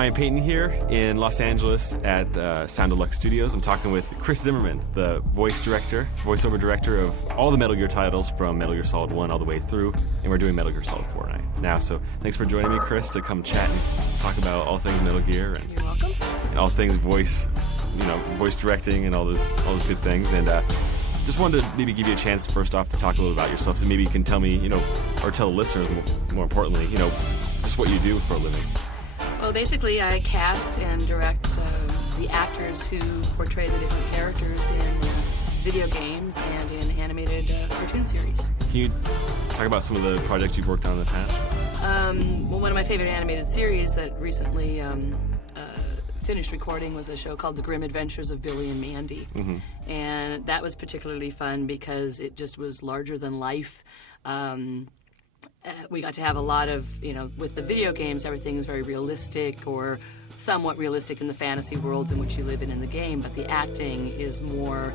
Ryan Payton here in Los Angeles at Sound Deluxe Studios. I'm talking with Kris Zimmerman, the voiceover director of all the Metal Gear titles from Metal Gear Solid 1 all the way through, and we're doing Metal Gear Solid 4 now. So thanks for joining me, Kris, to come chat and talk about all things Metal Gear. And, you're welcome. And all things voice directing and all those good things. And just wanted to maybe give you a chance first off to talk a little about yourself, so maybe you can tell me, or tell the listeners more importantly, just what you do for a living. Well, basically, I cast and direct the actors who portray the different characters in video games and in animated cartoon series. Can you talk about some of the projects you've worked on in the past? Well, one of my favorite animated series that recently finished recording was a show called The Grim Adventures of Billy and Mandy. Mm-hmm. And that was particularly fun because it just was larger than life. We got to have a lot of, with the video games, everything is very realistic or somewhat realistic in the fantasy worlds in which you live in the game, but the acting is more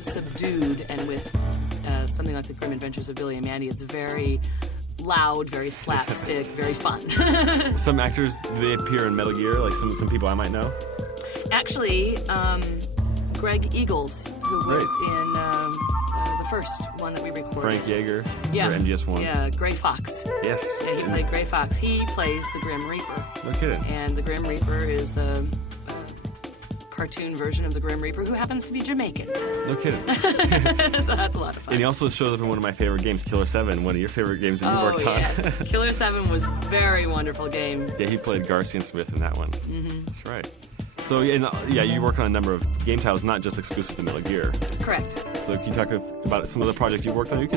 subdued, and with something like The Grim Adventures of Billy and Mandy, it's very loud, very slapstick, very fun. Some actors, do they appear in Metal Gear, like some people I might know? Actually, Greg Eagles, who was in the first one that we recorded. Frank Yeager for MGS1. Yeah, Gray Fox. Yes. Yeah, he played Gray Fox. He plays the Grim Reaper. No kidding. And the Grim Reaper is a cartoon version of the Grim Reaper who happens to be Jamaican. No kidding. So that's a lot of fun. And he also shows up in one of my favorite games, Killer 7, one of your favorite games that you worked on. Yes. Killer 7 was a very wonderful game. Yeah, he played Garcian Smith in that one. Mm-hmm. That's right. So, you work on a number of game titles, not just exclusive to Metal Gear. Correct. So can you talk about some of the projects you worked on?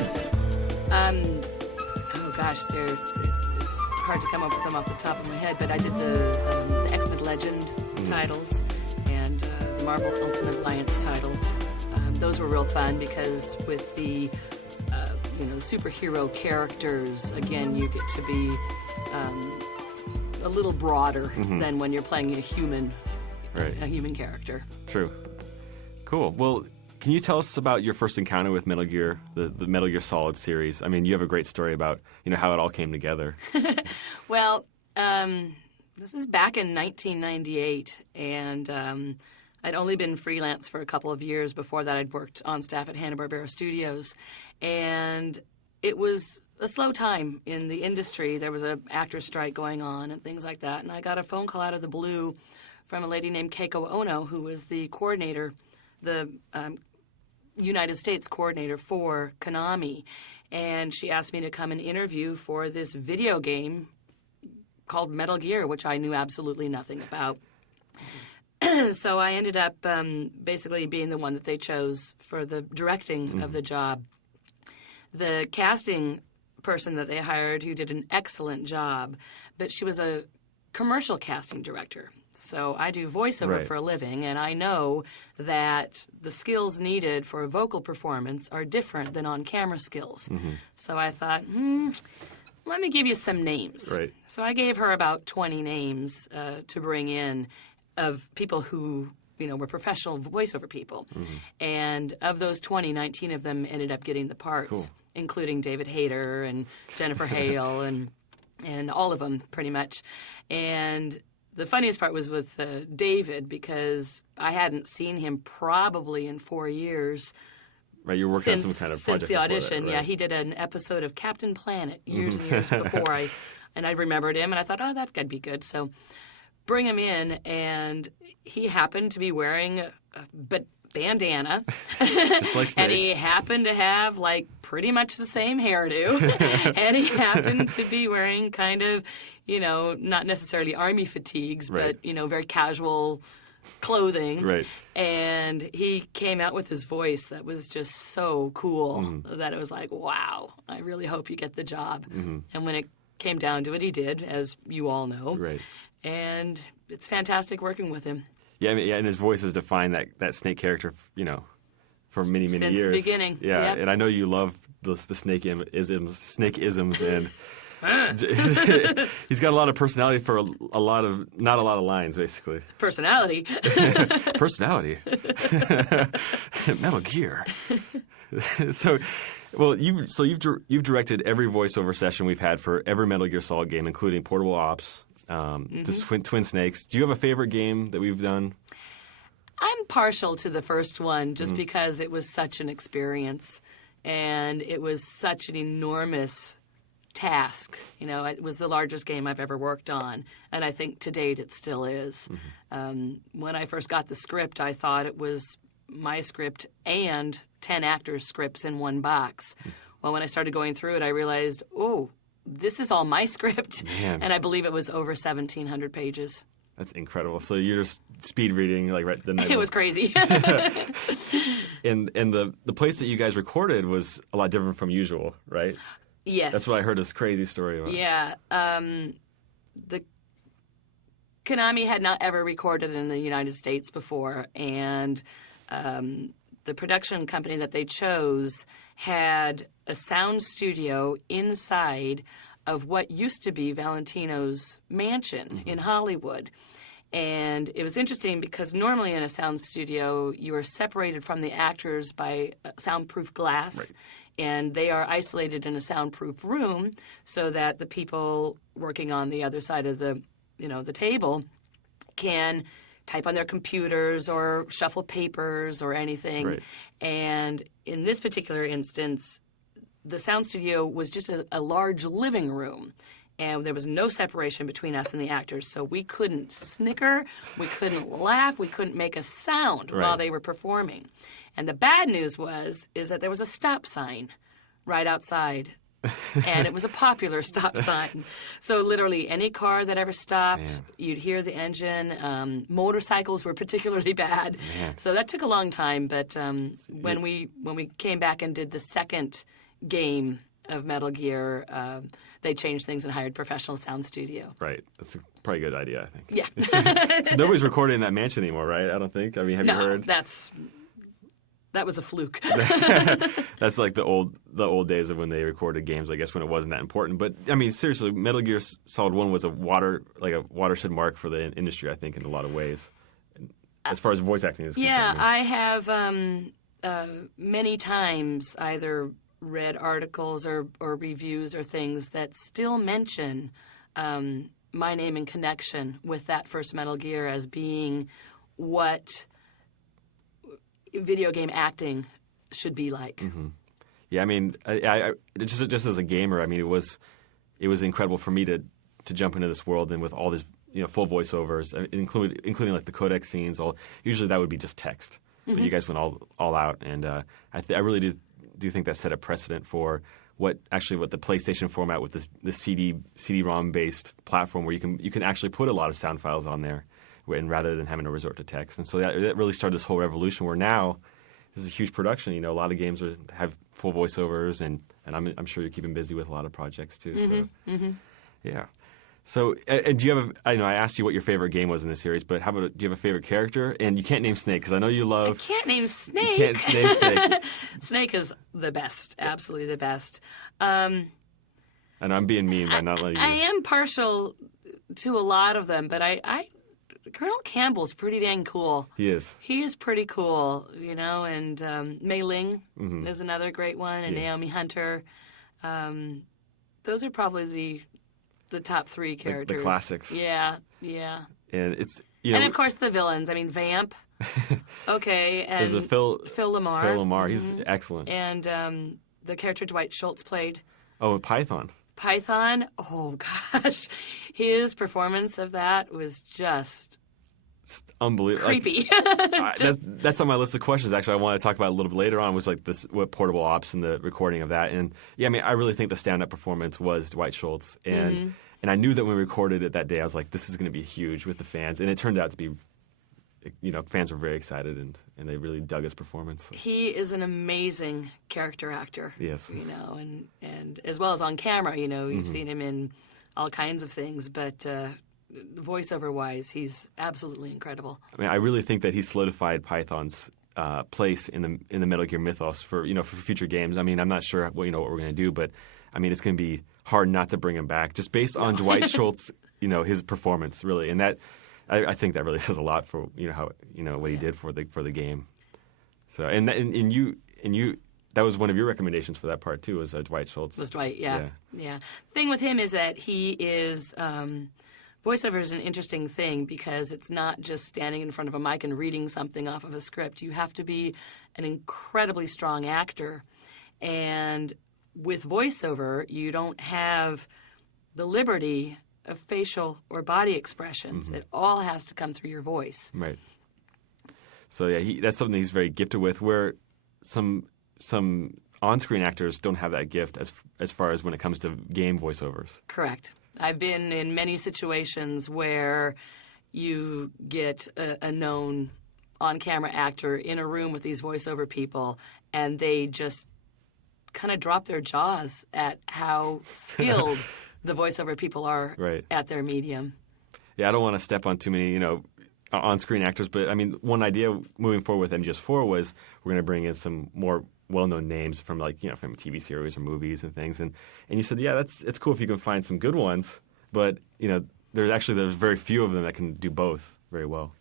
Oh gosh, it's hard to come up with them off the top of my head, but I did the X-Men Legend titles and the Marvel Ultimate Alliance title. Those were real fun because with the superhero characters, again, you get to be a little broader than when you're playing a human character. True. Cool. Well, can you tell us about your first encounter with Metal Gear, the Metal Gear Solid series? I mean, you have a great story about how it all came together. Well, this is back in 1998, and I'd only been freelance for a couple of years. Before that, I'd worked on staff at Hanna-Barbera Studios, and it was a slow time in the industry. There was an actor strike going on and things like that, and I got a phone call out of the blue from a lady named Keiko Ono, who was the coordinator, the United States coordinator for Konami, and she asked me to come and interview for this video game called Metal Gear, which I knew absolutely nothing about. So I ended up basically being the one that they chose for the directing of the job. The casting person that they hired, who did an excellent job, but she was a commercial casting director. So I do voiceover for a living, and I know that the skills needed for a vocal performance are different than on-camera skills. Mm-hmm. So I thought, let me give you some names. Right. So I gave her about 20 names to bring in of people who were professional voiceover people. Mm-hmm. And of those 20, 19 of them ended up getting the parts, including David Hayter and Jennifer Hale and all of them pretty much. And the funniest part was with David, because I hadn't seen him probably in 4 years. Right, you were working on some kind of project since the audition. That, right? Yeah, he did an episode of Captain Planet years and years before I remembered him, and I thought, oh, that could be good. So bring him in, and he happened to be wearing a bandana. Just like Snake. And he happened to have pretty much the same hairdo. And he happened to be wearing kind of, not necessarily army fatigues, but very casual clothing. Right. And he came out with his voice that was just so cool that it was like, wow, I really hope you get the job. Mm-hmm. And when it came down to it, he did, as you all know. Right. And it's fantastic working with him. Yeah, and his voice has defined that Snake character, for many, many Since years. the beginning. Yeah, yep. And I know you love the Snake-isms, and he's got a lot of personality for not a lot of lines, basically. Personality. Personality. Metal Gear. You've directed every voiceover session we've had for every Metal Gear Solid game, including Portable Ops, just Twin Snakes. Do you have a favorite game that we've done? I'm partial to the first one just because it was such an experience and it was such an enormous task. You know, it was the largest game I've ever worked on, and I think to date it still is. When I first got the script, I thought it was my script and 10 actors' scripts in one box. Well, when I started going through it, I realized, oh, this is all my script. Man. And I believe it was over 1,700 pages. That's incredible. So you're just speed reading like right the night. It was crazy. And the place that you guys recorded was a lot different from usual, right? Yes. That's what I heard this crazy story about. Yeah. The Konami had not ever recorded in the United States before, and the production company that they chose had a sound studio inside of what used to be Valentino's mansion in Hollywood. And it was interesting because normally in a sound studio, you are separated from the actors by soundproof glass. Right. And they are isolated in a soundproof room so that the people working on the other side of the table can type on their computers or shuffle papers or anything. Right. And in this particular instance, the sound studio was just a large living room. And there was no separation between us and the actors. So we couldn't snicker, we couldn't laugh, we couldn't make a sound while they were performing. And the bad news is that there was a stop sign right outside. And it was a popular stop sign. So literally any car that ever stopped, you'd hear the engine. Motorcycles were particularly bad. Man. So that took a long time. But when we came back and did the second game of Metal Gear, they changed things and hired professional sound studio. Right. That's a probably a good idea, I think. Yeah. So nobody's recording in that mansion anymore, right? I don't think. I mean, have you heard? That was a fluke. That's like the old days of when they recorded games, I guess, when it wasn't that important. But I mean, seriously, Metal Gear Solid 1 was a watershed mark for the industry, I think, in a lot of ways. As far as voice acting is concerned. Yeah, I have many times either read articles or reviews or things that still mention my name in connection with that first Metal Gear as being what video game acting should be like. Mm-hmm. Yeah, I mean, I just as a gamer, I mean, it was incredible for me to jump into this world and with all this, full voiceovers, including like the codec scenes. Usually that would be just text, but you guys went all out, and I really do think that set a precedent for what the PlayStation format with the CD-ROM based platform where you can actually put a lot of sound files on there, and rather than having to resort to text. And so that really started this whole revolution where now this is a huge production. A lot of games have full voiceovers, and I'm sure you're keeping busy with a lot of projects too. Yeah. So, and do you have I asked you what your favorite game was in this series, but how about, do you have a favorite character? And you can't name Snake, because I know you love... I can't name Snake. You can't name Snake. Snake is the best, absolutely the best. And I'm being mean by not letting you... I am partial to a lot of them, but Colonel Campbell's pretty dang cool. He is. He is pretty cool, and Mei Ling is another great one, and Naomi Hunter. Those are probably the top three characters. The classics. Yeah. And it's and of course the villains. I mean, Vamp. Okay, and there's a Phil Lamar. Phil Lamar, he's excellent. And the character Dwight Schultz played. Oh, Python. Oh gosh, his performance of that was just unbelievable. Creepy. That's on my list of questions. Actually, I want to talk about a little bit later on. Was like this, what portable ops and the recording of that. And yeah, I mean, I really think the stand-up performance was Dwight Schultz, and I knew that when we recorded it that day, I was like, this is going to be huge with the fans, and it turned out to be. Fans were very excited, and they really dug his performance. He is an amazing character actor. Yes. And as well as on camera, you've seen him in all kinds of things, but voiceover-wise, he's absolutely incredible. I mean, I really think that he solidified Python's place in the Metal Gear mythos for future games. I mean, I'm not sure what we're going to do, but I mean, it's going to be hard not to bring him back just based on Dwight Schultz, his performance, really, and that. I think that really says a lot for how what he did for the game. So and you that was one of your recommendations for that part too, was Dwight Schultz. Was Dwight, yeah. Thing with him is that he is voiceover is an interesting thing because it's not just standing in front of a mic and reading something off of a script. You have to be an incredibly strong actor. And with voiceover, you don't have the liberty of facial or body expressions. It all has to come through your voice. Right. So yeah, that's something he's very gifted with, where some on-screen actors don't have that gift as far as when it comes to game voiceovers. Correct. I've been in many situations where you get a known on-camera actor in a room with these voiceover people, and they just kind of drop their jaws at how skilled the voiceover people are at their medium. Yeah, I don't want to step on too many, on-screen actors, but I mean, one idea moving forward with MGS4 was we're going to bring in some more well-known names from from TV series or movies and things, and you said, yeah, it's cool if you can find some good ones, but there's very few of them that can do both very well.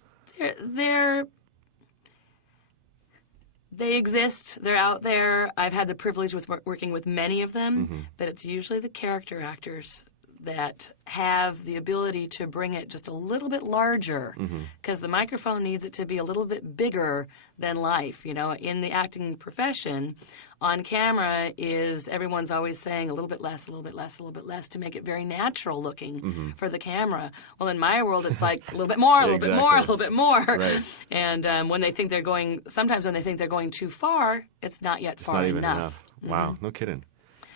They exist. They're out there. I've had the privilege with working with many of them, but it's usually the character actors that have the ability to bring it just a little bit larger, because the microphone needs it to be a little bit bigger than life. In the acting profession, on camera everyone's always saying a little bit less, a little bit less, a little bit less to make it very natural looking for the camera. Well, in my world, it's like a little bit more, a little bit more, a little bit more. Right. And when they think they're going too far, it's not yet far not even enough. Wow, no kidding.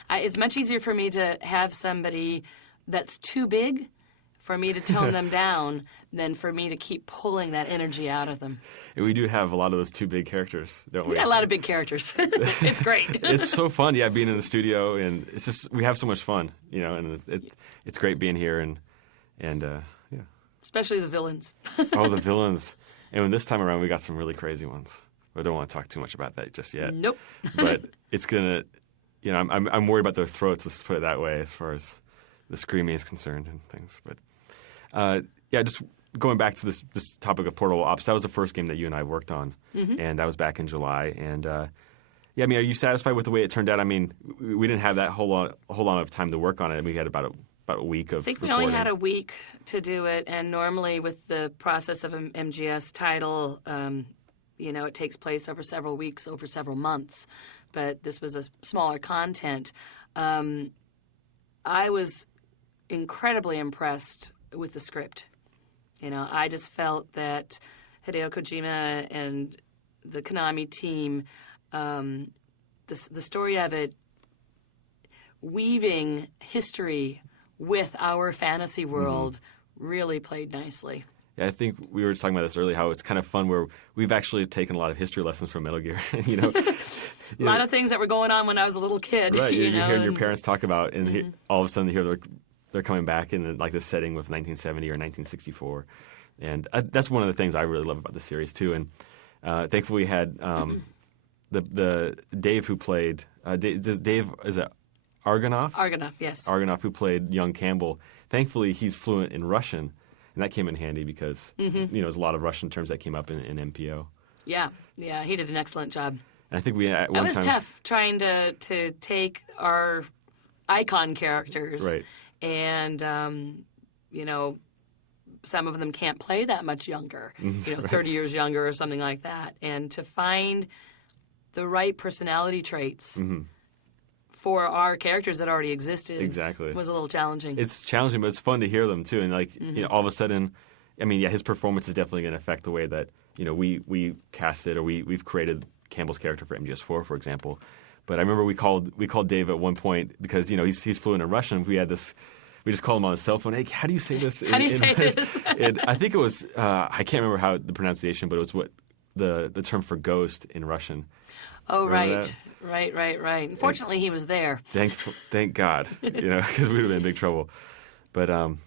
It's much easier for me to have somebody that's too big for me to tone them down than for me to keep pulling that energy out of them. And we do have a lot of those too big characters, don't we? We got a lot of big characters. It's great. It's so fun, being in the studio, and it's just we have so much fun, and it's great being here and yeah. Especially the villains. Oh, the villains! And this time around, we got some really crazy ones. I don't want to talk too much about that just yet. Nope. But it's gonna, I'm worried about their throats. Let's put it that way, as far as the screaming is concerned and things. But just going back to this topic of Portable Ops, that was the first game that you and I worked on, and that was back in July. And are you satisfied with the way it turned out? I mean, we didn't have that whole lot of time to work on it. We had about a week of. I think recording. We only had a week to do it, and normally with the process of an MGS title, it takes place over several weeks, over several months. But this was a smaller content. I was incredibly impressed with the script. I just felt that Hideo Kojima and the Konami team, the story of it, weaving history with our fantasy world, really played nicely. Yeah, I think we were talking about this earlier, how it's kind of fun where we've actually taken a lot of history lessons from Metal Gear. A lot of things that were going on when I was a little kid. Right, you're hearing your parents talk about, and all of a sudden you hear they're coming back in this setting with 1970 or 1964. And that's one of the things I really love about the series, too. And thankfully we had the Dave who played Dave, is it Argonoff? Argonoff, yes. Argonoff, who played young Campbell. Thankfully, he's fluent in Russian, and that came in handy because there's a lot of Russian terms that came up in MPO. Yeah, he did an excellent job. And I think we at one time... It was tough trying to take our icon characters, right, and some of them can't play that much younger, right. 30 years younger or something like that, and to find the right personality traits for our characters that already existed was a little challenging. It's challenging, but it's fun to hear them too. And all of a sudden, his performance is definitely going to affect the way that we cast it, or we've created Campbell's character for MGS4, for example. But I remember we called Dave at one point because he's fluent in Russian. We just called him on his cell phone. Hey, how do you say this? How do you say this? And I think it was I can't remember how the pronunciation, but it was what the term for ghost in Russian. Oh, right. Unfortunately, he was there. Thank God, because we would have been in big trouble. But one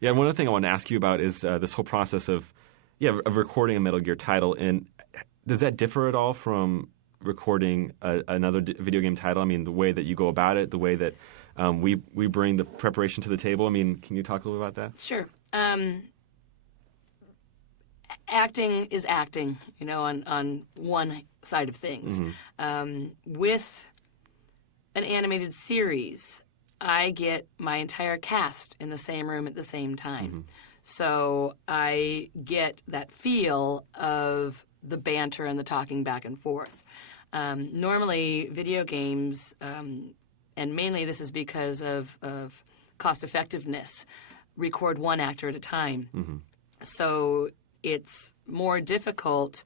other thing I want to ask you about is this whole process of recording a Metal Gear title. And does that differ at all from recording another video game title? I mean, the way that you go about it, the way that we bring the preparation to the table. I mean, can you talk a little about that? Sure. Acting is acting, on one side of things. With an animated series, I get my entire cast in the same room at the same time. So I get that feel of the banter and the talking back and forth. Normally, video games, and mainly this is because of cost effectiveness, record one actor at a time. So it's more difficult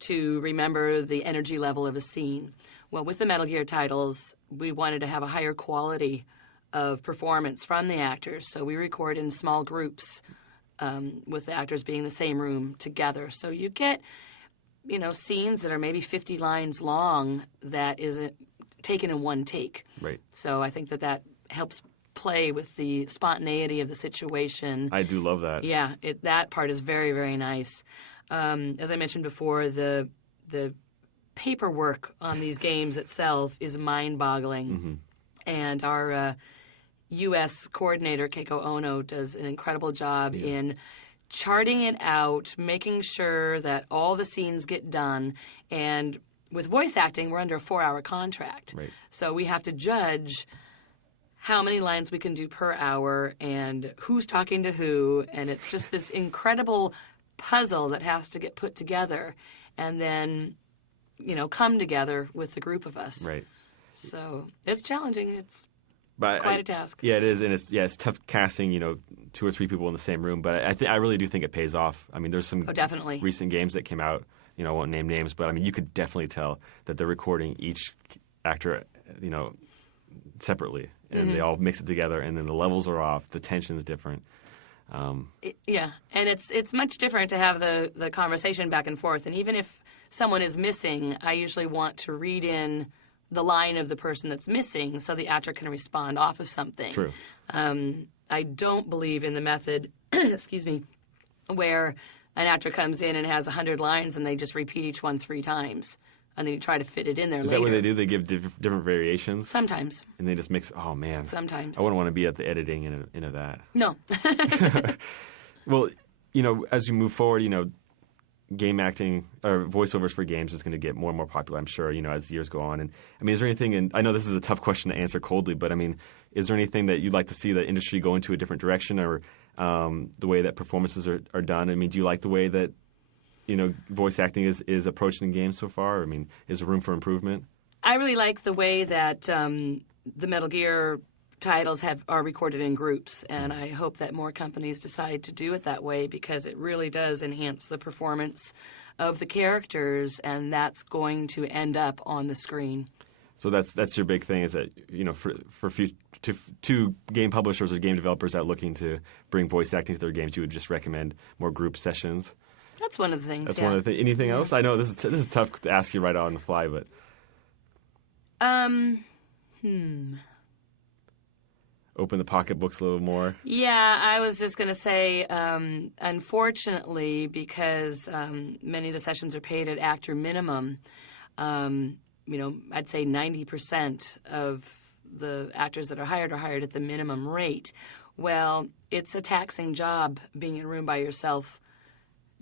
to remember the energy level of a scene. Well, with the Metal Gear titles, we wanted to have a higher quality of performance from the actors, so we record in small groups with the actors being in the same room together. So you get, scenes that are maybe 50 lines long that isn't taken in one take. Right. So I think that helps play with the spontaneity of the situation. I do love that. Yeah, that part is very, very nice. As I mentioned before, the paperwork on these games itself is mind-boggling. And our U.S. coordinator, Keiko Ono, does an incredible job in charting it out, making sure that all the scenes get done. And with voice acting, we're under a 4-hour contract. Right. So we have to judge how many lines we can do per hour and who's talking to who. And it's just this incredible puzzle that has to get put together and then, come together with the group of us. Right. So it's challenging. It's But quite a task. Yeah, it is, and it's tough casting 2 or 3 people in the same room. But I really do think it pays off. I mean, there's some definitely. recent games that came out. I won't name names, but I mean, you could definitely tell that they're recording each actor, separately, and they all mix it together, and then the levels are off, the tension's different. Yeah, and it's much different to have the conversation back and forth. And even if someone is missing, I usually want to read in the line of the person that's missing so the actor can respond off of something. True. I don't believe in the method, excuse me, where an actor comes in and has 100 lines and they just repeat each one 3 times. And then you try to fit it in there later. Is that what they do? They give different variations? Sometimes. And they just mix, oh man. Sometimes. I wouldn't want to be at the editing into that. No. Well, as you move forward, game acting or voiceovers for games is going to get more and more popular, I'm sure, as years go on. And I mean, is there anything, and I know this is a tough question to answer coldly, but I mean, is there anything that you'd like to see the industry go into a different direction or the way that performances are done? I mean, do you like the way that, voice acting is approached in games so far? I mean, is there room for improvement? I really like the way that the Metal Gear titles are recorded in groups, and I hope that more companies decide to do it that way because it really does enhance the performance of the characters, and that's going to end up on the screen. So that's your big thing is that, for to game publishers or game developers that are looking to bring voice acting to their games, you would just recommend more group sessions? That's one of the things. That's one of the things. Anything else? I know this is tough to ask you right on the fly, but open the pocketbooks a little more. Yeah, I was just going to say, unfortunately, because many of the sessions are paid at actor minimum, I'd say 90% of the actors that are hired at the minimum rate. Well, it's a taxing job being in a room by yourself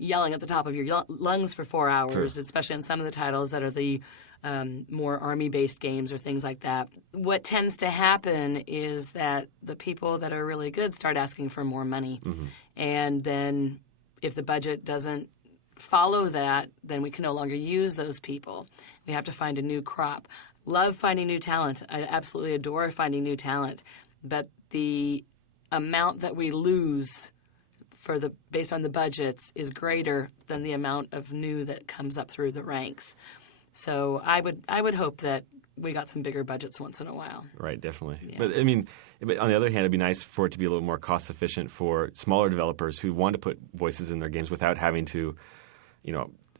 yelling at the top of your lungs for 4 hours, True. Especially on some of the titles that are the more Army-based games or things like that. What tends to happen is that the people that are really good start asking for more money. And then if the budget doesn't follow that, then we can no longer use those people. We have to find a new crop. Love finding new talent. I absolutely adore finding new talent. But the amount that we lose based on the budgets is greater than the amount of new that comes up through the ranks. So I would hope that we got some bigger budgets once in a while. Right, definitely. Yeah. But I mean, on the other hand, it'd be nice for it to be a little more cost efficient for smaller developers who want to put voices in their games without having to,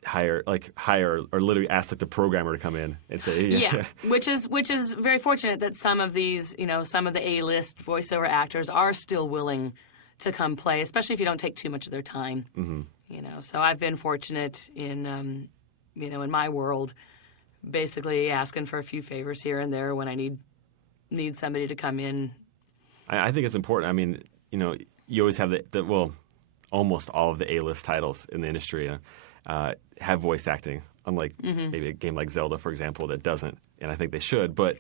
hire or literally ask the programmer to come in and say, yeah, which is very fortunate that some of these, some of the A-list voiceover actors are still willing to come play, especially if you don't take too much of their time. So I've been fortunate in in my world, basically asking for a few favors here and there when I need somebody to come in. I think it's important. I mean, you always have almost all of the A-list titles in the industry have voice acting, unlike maybe a game like Zelda, for example, that doesn't, and I think they should. But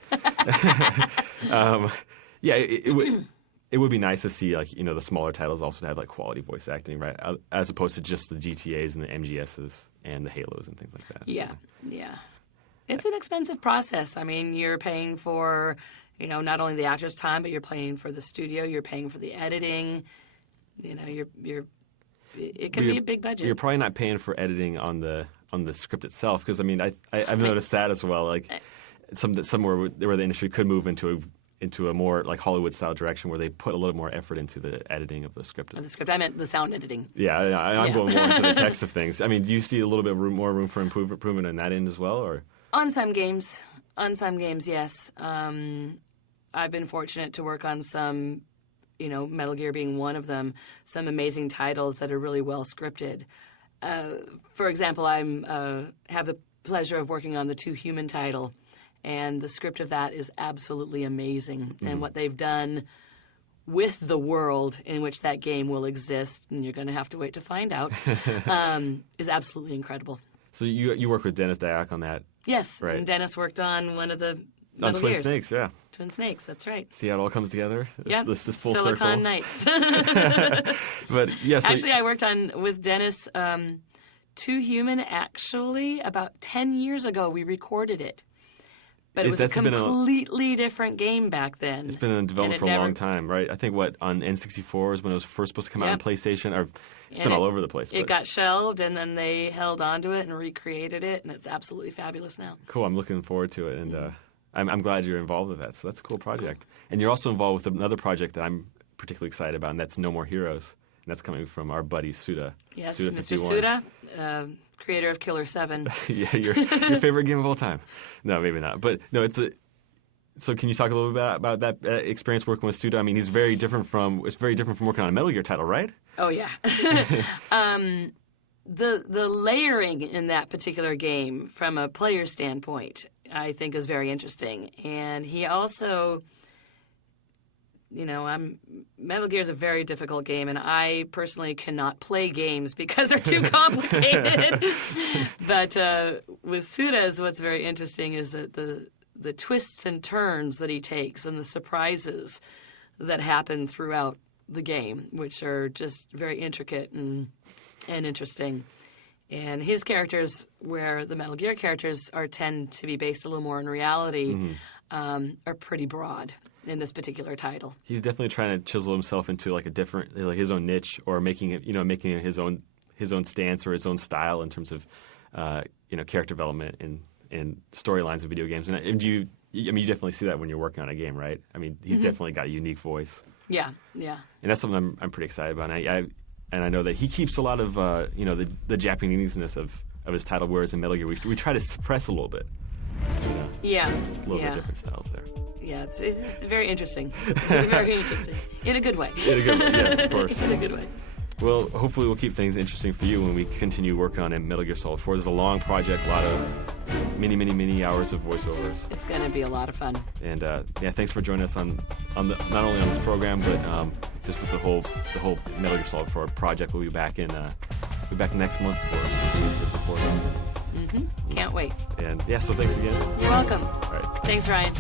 Yeah, it would be nice to see like the smaller titles also have like quality voice acting, right? As opposed to just the GTAs and the MGSs and the Halos and things like that. Yeah, yeah. It's an expensive process. I mean, you're paying for not only the actor's time, but you're paying for the studio. You're paying for the editing. It can be a big budget. You're probably not paying for editing on the script itself, because I mean I've noticed that as well. Like somewhere where the industry could move into a more like Hollywood style direction where they put a little more effort into the editing of the script. I meant the sound editing. Yeah, I'm going more into the text of things. I mean, do you see a little bit more room for improvement in that end as well, or on some games? Yes. I've been fortunate to work on some. Metal Gear being one of them, some amazing titles that are really well scripted. For example, I have the pleasure of working on the Two Human title, and the script of that is absolutely amazing. Mm-hmm. And what they've done with the world in which that game will exist, and you're going to have to wait to find out, is absolutely incredible. So you work with Dennis Dyack on that? Yes, right. And Dennis worked on one of the on Twin Snakes, yeah. Twin Snakes, that's right. See how it all comes together? Yeah, this is full Silicon circle. Knights. But yes, yeah, actually, I worked on with Dennis Two Human. Actually, about 10 years ago, we recorded it, but it was a completely different game back then. It's been in development for a long time, right? I think on N64 is when it was first supposed to come out on PlayStation, or it's been all over the place. It got shelved, and then they held onto it and recreated it, and it's absolutely fabulous now. Cool. I'm looking forward to it, and I'm glad you're involved with that. So that's a cool project. And you're also involved with another project that I'm particularly excited about, and that's No More Heroes. And that's coming from our buddy Suda. Yes, Suda Mr. 51. Suda, creator of Killer 7. Yeah, your favorite game of all time. No, maybe not. But no, so can you talk a little bit about that experience working with Suda? I mean, it's very different from working on a Metal Gear title, right? Oh, yeah. The layering in that particular game from a player standpoint, I think, is very interesting. And he also, Metal Gear is a very difficult game, and I personally cannot play games because they're too complicated. But with Suda's, what's very interesting is that the twists and turns that he takes and the surprises that happen throughout the game, which are just very intricate and interesting. And his characters, where the Metal Gear characters tend to be based a little more in reality, are pretty broad in this particular title. He's definitely trying to chisel himself into like a different, like his own niche, or making it his own stance or his own style in terms of character development and storylines of video games. And you definitely see that when you're working on a game, right? I mean, he's definitely got a unique voice. Yeah. And that's something I'm pretty excited about. And I know that he keeps a lot of the Japaneseness of his title, whereas in Metal Gear we try to suppress a little bit. Yeah. A little bit different styles there. Yeah, it's very interesting. Very interesting. In a good way. In a good way, yes, of course. In a good way. Well, hopefully we'll keep things interesting for you when we continue working on Metal Gear Solid 4. There's a long project, a lot of many hours of voiceovers. It's going to be a lot of fun. And thanks for joining us on not only on this program, but just with the whole Metal Gear Solid 4 project. We'll be back next month for the report. Can't wait. And so thanks again. You're welcome. All right. Thanks, Ryan.